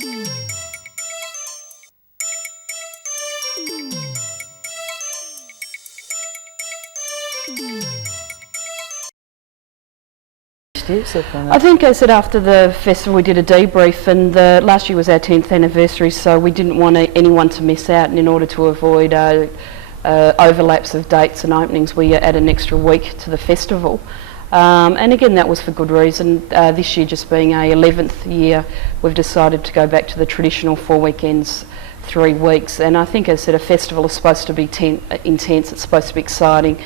I think I said after the festival we did a debrief, and last year was our 10th anniversary, so we didn't want anyone to miss out, and in order to avoid overlaps of dates and openings, we added an extra week to the festival. And again, that was for good reason. This year just being our 11th year, we've decided to go back to the traditional 4 weekends, 3 weeks. And I think, as I said, a festival is supposed to be intense, it's supposed to be exciting.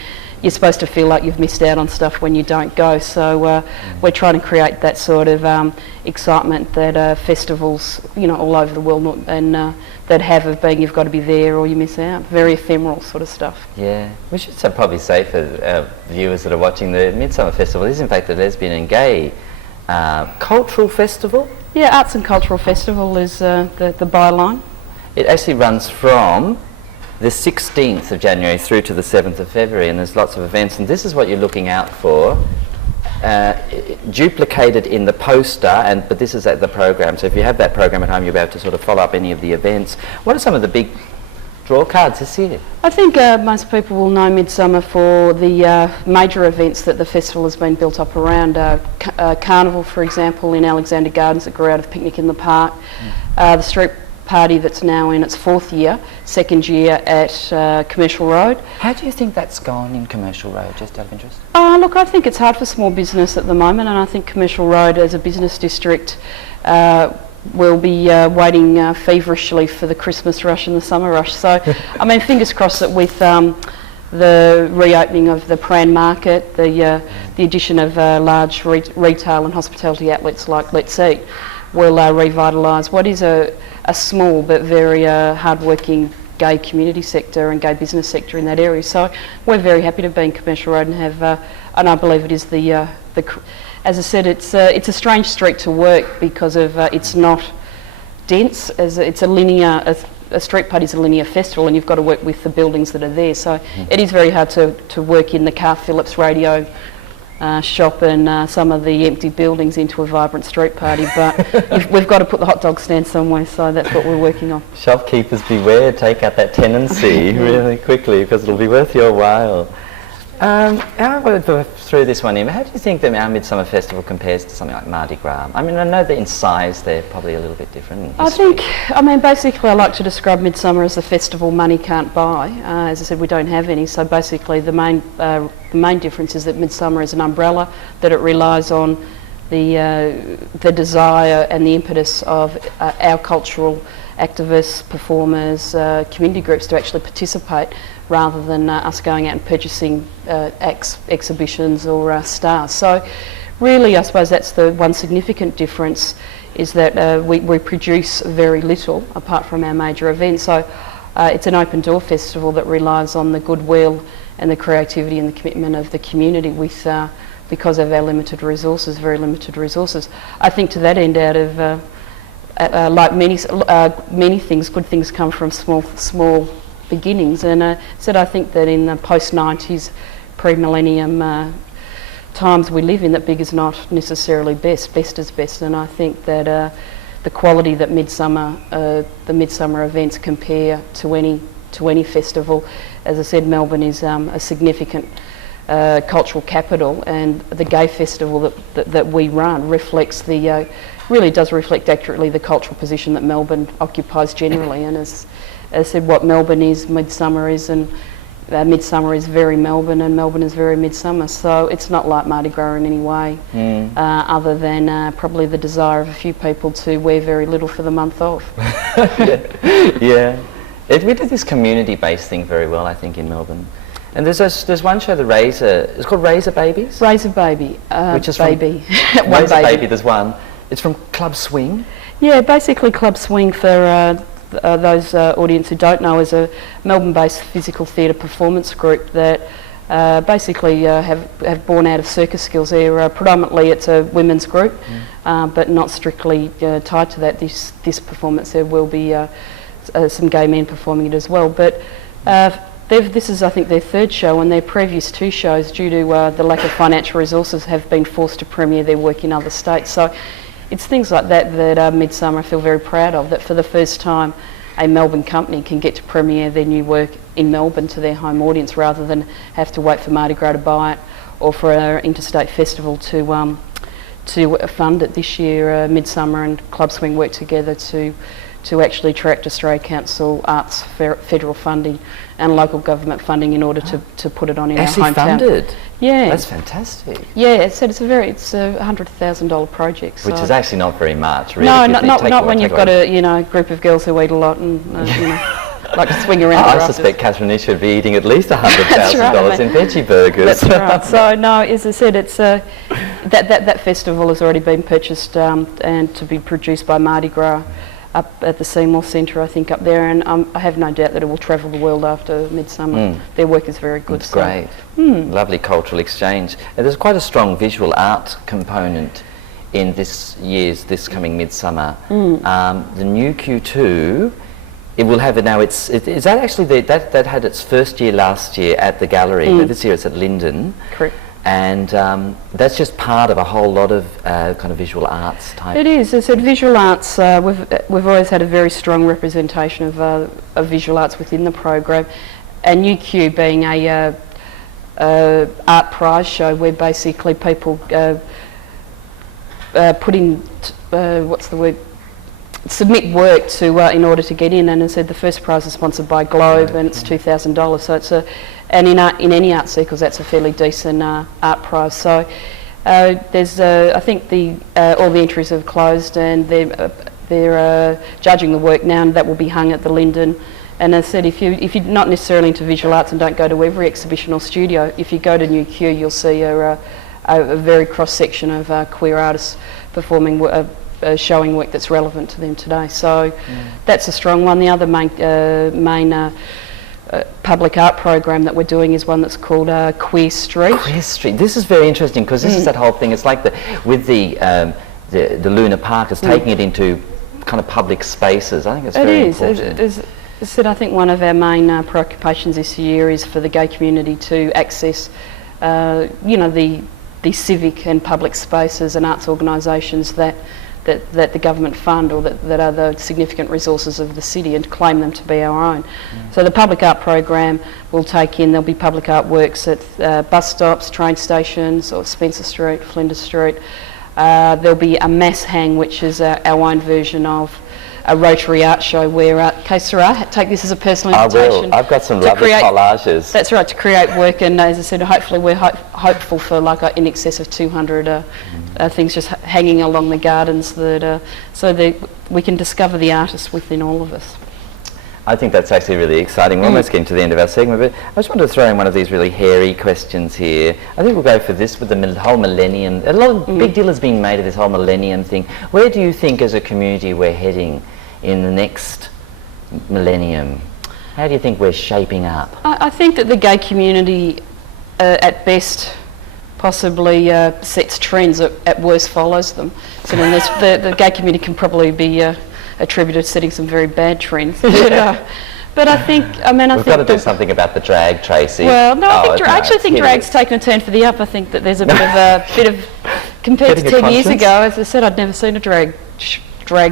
You're supposed to feel like you've missed out on stuff when you don't go. So we're trying to create that sort of excitement that festivals, all over the world and that have of being you've got to be there or you miss out. Very ephemeral sort of stuff. Yeah, we should probably say for our viewers that are watching, the Midsumma Festival is in fact a lesbian and gay cultural festival. Yeah, Arts and Cultural Festival is the byline. It actually runs from the 16th of January through to the 7th of February, and there's lots of events, and this is what you're looking out for, duplicated in the poster, but this is at the program, so if you have that program at home you'll be able to sort of follow up any of the events. What are some of the big draw cards this year? I think most people will know Midsumma for the major events that the festival has been built up around. Carnival, for example, in Alexander Gardens that grew out of Picnic in the Park. The street party that's now in its 4th year, 2nd year at Commercial Road. How do you think that's gone in Commercial Road, just out of interest? Look, I think it's hard for small business at the moment, and I think Commercial Road as a business district will be waiting feverishly for the Christmas rush and the summer rush. So, I mean, fingers crossed that with the reopening of the Pran market, the addition of large retail and hospitality outlets like Let's Eat will revitalise what is a small but very hard-working gay community sector and gay business sector in that area. So we're very happy to be in Commercial Road and have, and I believe it is as I said, it's a strange street to work because of it's not dense, as it's a linear. A street party is a linear festival, and you've got to work with the buildings that are there. So it is very hard to work in the Car Phillips radio shop and some of the empty buildings into a vibrant street party, but we've got to put the hot dog stand somewhere, so that's what we're working on. Shopkeepers beware, take out that tenancy really quickly because it'll be worth your while. I'll go through this one, Emma. How do you think that our Midsumma Festival compares to something like Mardi Gras? I mean, I know that in size they're probably a little bit different. Basically I like to describe Midsumma as the festival money can't buy. As I said, we don't have any, so basically the main difference is that Midsumma is an umbrella, that it relies on the desire and the impetus of our cultural activists, performers, community groups to actually participate, rather than us going out and purchasing acts, exhibitions or stars. So really I suppose that's the one significant difference, is that we produce very little apart from our major events. So it's an open door festival that relies on the goodwill and the creativity and the commitment of the community with because of our limited resources, very limited resources. I think to that end, out of like many things, good things come from small beginnings, and I think that in the post-90s, pre-millennium times we live in, that big is not necessarily best. Best is best, and I think that the quality that the Midsumma events compare to any festival. As I said, Melbourne is a significant cultural capital, and the gay festival that we run reflects really does reflect accurately the cultural position that Melbourne occupies generally. And as I said, what Melbourne is, Midsumma is, and Midsumma is very Melbourne, and Melbourne is very Midsumma. So it's not like Mardi Gras in any way, other than probably the desire of a few people to wear very little for the month off. Yeah. We did this community-based thing very well, I think, in Melbourne. And there's one show, it's called Razor Babies? Razor Baby. Which is Baby. One Razor Baby, there's one. It's from Club Swing? Yeah, basically Club Swing, for those audience who don't know, is a Melbourne-based physical theatre performance group that basically have born out of circus skills. Predominantly it's a women's group, but not strictly tied to that. This performance, there will be some gay men performing it as well. But this is, I think, their third show, and their previous two shows, due to the lack of financial resources, have been forced to premiere their work in other states. So it's things like that that Midsumma I feel very proud of, that for the first time a Melbourne company can get to premiere their new work in Melbourne to their home audience rather than have to wait for Mardi Gras to buy it or for our interstate festival to fund it. This year Midsumma and Club Swing worked together to actually attract Australia Council Arts federal funding and local government funding in order to put it on in actually our hometown. Funded? Yeah. That's fantastic. Yeah, it's a $100,000 project. So. Which is actually not very much, really. No, not when you've got a group of girls who eat a lot and like to swing around. I suspect Catherine should be eating at least $100,000 right, in veggie burgers. That's right. So no, as I said, it's that festival has already been purchased and to be produced by Mardi Gras up at the Seymour Centre, I think, up there, and I have no doubt that it will travel the world after Midsumma. Their work is very good. It's great. Lovely cultural exchange. And there's quite a strong visual art component in this coming Midsumma. The new Q2, it will have it now. Is that actually that had its first year last year at the gallery, but this year it's at Linden. Correct. And that's just part of a whole lot of kind of visual arts type. It is. As I said, visual arts. We've always had a very strong representation of visual arts within the program, and UQ being a art prize show where basically people put in submit work to in order to get in. And as I said, the first prize is sponsored by Globe, and it's $2,000. So it's and in any art circles, that's a fairly decent art prize. So there's, I think all the entries have closed, and they're judging the work now, and that will be hung at the Linden. And as I said, if you're not necessarily into visual arts and don't go to every exhibition or studio, if you go to New Q, you'll see a very cross section of queer artists performing showing work that's relevant to them today. So that's a strong one. The other main public art program that we're doing is one that's called Queer Street. Queer Street. This is very interesting because this is that whole thing. It's like with the Luna Park, it's taking it into kind of public spaces. I think it's very important. As I said, I think one of our main preoccupations this year is for the gay community to access, the civic and public spaces and arts organisations that the government fund or that are the significant resources of the city, and claim them to be our own. So the public art program will there'll be public art works at bus stops, train stations, or Spencer Street, Flinders Street. There'll be a mass hang, which is our own version of a Rotary art show where, Sera, take this as a personal invitation. I will. I've got some lovely collages. That's right, to create work, and as I said, hopefully we're hopeful for in excess of 200 things just hanging along the gardens so that we can discover the artists within all of us. I think that's actually really exciting. We're almost getting to the end of our segment, but I just wanted to throw in one of these really hairy questions here. I think we'll go for this with the whole millennium. A lot of big deal is being made of this whole millennium thing. Where do you think as a community we're heading in the next millennium? How do you think we're shaping up? I think that the gay community, at best, possibly sets trends, at worst follows them. So then the gay community can probably be attributed to setting some very bad trends. But I think, we've got to do something about the drag, Tracey. Well, no, I actually think drag's taken a turn for the up. I think that there's a bit of compared to 10 years ago, as I said, I'd never seen a drag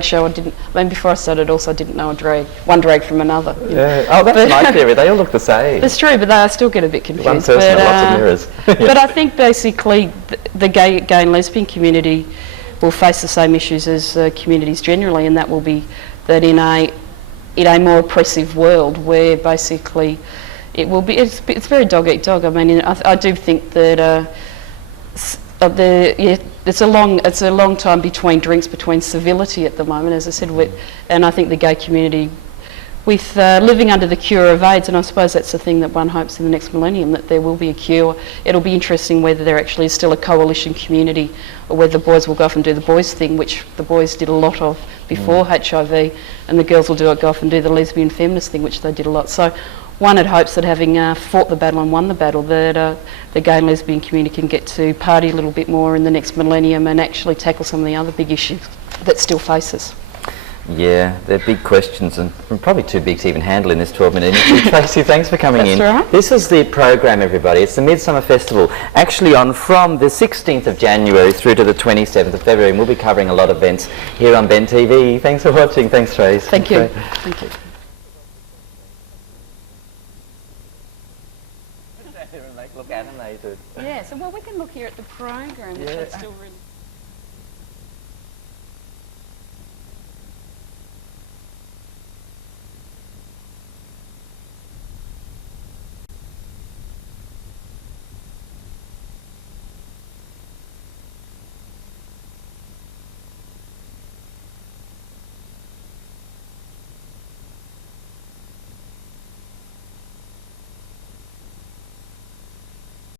show. Before I started, also I didn't know one drag from another. Yeah. Oh, that's my theory. They all look the same. That's true, but I still get a bit confused. One person and lots of mirrors. But I think basically the gay and lesbian community will face the same issues as communities generally, and that will be that in a more oppressive world where basically it's very dog eat dog. I do think that it's a long time between drinks, between civility at the moment, as I said, and I think the gay community, with living under the cure of AIDS, and I suppose that's the thing that one hopes in the next millennium, that there will be a cure. It'll be interesting whether there actually is still a coalition community, or whether the boys will go off and do the boys thing, which the boys did a lot of before HIV, and the girls will go off and do the lesbian feminist thing, which they did a lot. So one had hopes that having fought the battle and won the battle, that the gay and lesbian community can get to party a little bit more in the next millennium and actually tackle some of the other big issues that still face us. Yeah, they're big questions and probably too big to even handle in this 12-minute interview. Tracey, thanks for coming in. That's right. This is the program, everybody. It's the Midsumma Festival, actually on from the 16th of January through to the 27th of February, and we'll be covering a lot of events here on Ben TV. Thanks for watching. Thanks, Trace. Thank you. Thank you. Look animated. Yeah, so well, we can look here at the program, which Yeah. is still really